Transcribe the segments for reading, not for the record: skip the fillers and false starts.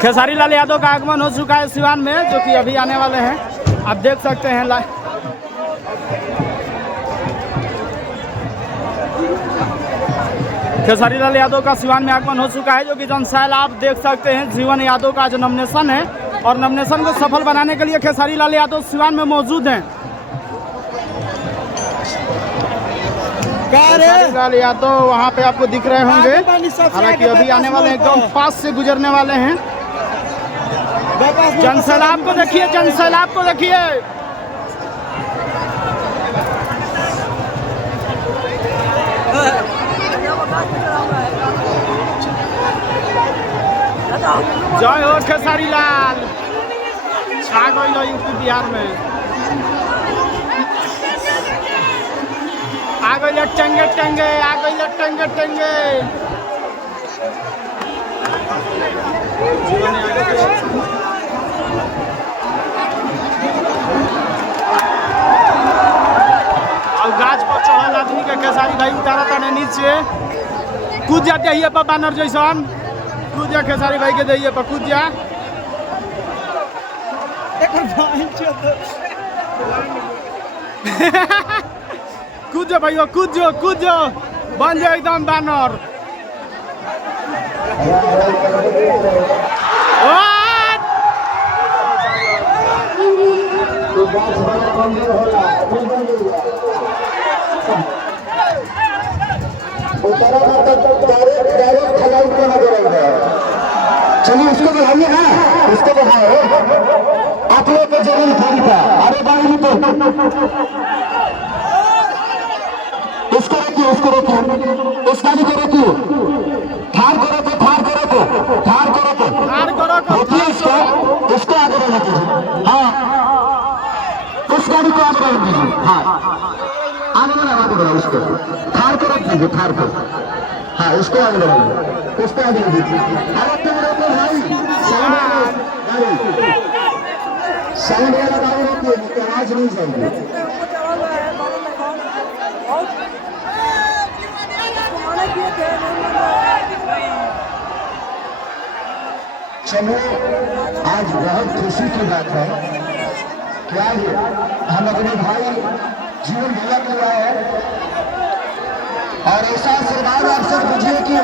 खेसारी लाल यादव का आगमन हो चुका है सिवान में, जो कि अभी आने वाले हैं। आप देख सकते हैं खेसारी लाल यादव का सिवान में आगमन हो चुका है, जो कि जनशैल आप देख सकते हैं। जीवन यादव का जो नॉमिनेशन है और नॉमिनेशन को सफल बनाने के लिए खेसारी लाल यादव सिवान में मौजूद हैं। खेसारी लाल यादव वहाँ पे आपको दिख रहे होंगे, हालांकि अभी आने वाले एकदम पास से गुजरने वाले हैं। जनसैलाब को देखिए, जनसैलाब को देखिए। जय हो खेसारी लाल, छा गई यूपी बिहार में। आ गई टंगे टंगे, आ गई टंगे टंगे। और गाछ पर चढ़ल आदमी के खेसारी भाई उतारा ताने नीचे, कूद जाते ही पर बानर जैसन कूद जा। खेसारी भाई के दहिए पर कूद जा। कूद जा भाई, कूद जो, कूद जो, बन जाओ एकदम बानर। चलिए उसको बढ़ाइए ना, उसको बढ़ाओ। आप लोग को जरूर था। अरे भाई तो उसको रोकिए, उसको रोकिए, उस गाड़ी को रोकिए। थार करो को, थार करो को, थार करो को, थार करो को, रोकिए इसको, उसको आगे बढ़ा दीजिए। हाँ, उस गाड़ी को आगे बढ़ा दीजिए। हाँ, आगे बढ़ा, आगे बढ़ा उसको। थार को रख दीजिए, थार को। हाँ, उसको आगे बढ़ा, उसको आगे बढ़ा दीजिए। अरे तुम रोको भाई, साउंड वाला गाड़ी रोकिए, आवाज नहीं जाएगी। चलो, आज बहुत खुशी की बात है। क्या है, हम अपने भाई जीवन भैया के लिए आए हैं और ऐसा आशीर्वाद आपसे बुझिए कि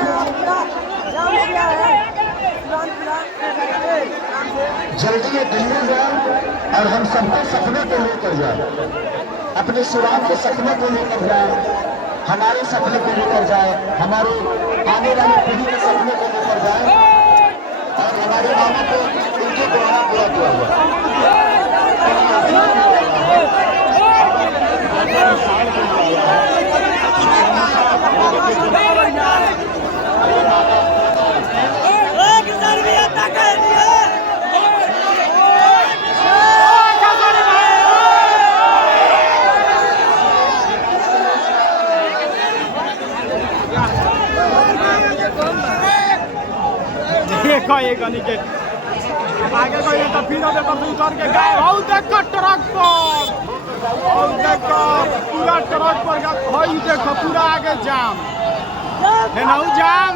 जल्दी ये दिल्ली जाए और हम सबके सपने को लेकर जाए, अपने शिवान के सपने को लेकर जाए, हमारे सपने को लेकर जाए, हमारे आने वाली पीढ़ी के सपने को लेकर जाए और हमारे मामा को उनके द्वारा पूरा किया हुआ। देखो ये गनी के आगे कोई तो फिर अब तो उतर के गए। हो देखो ट्रक पर, हो देखो पूरा ट्रक पर का, हो देखो पूरा आगे जाम है ना, जाम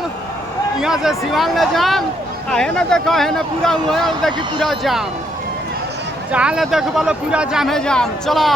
यहाँ से सिवान ले जाम है ना। देखो है ना पूरा हुआ, देखी पूरा जाम, जहाँ ले देखो बोलो पूरा जाम है जाम। चलो।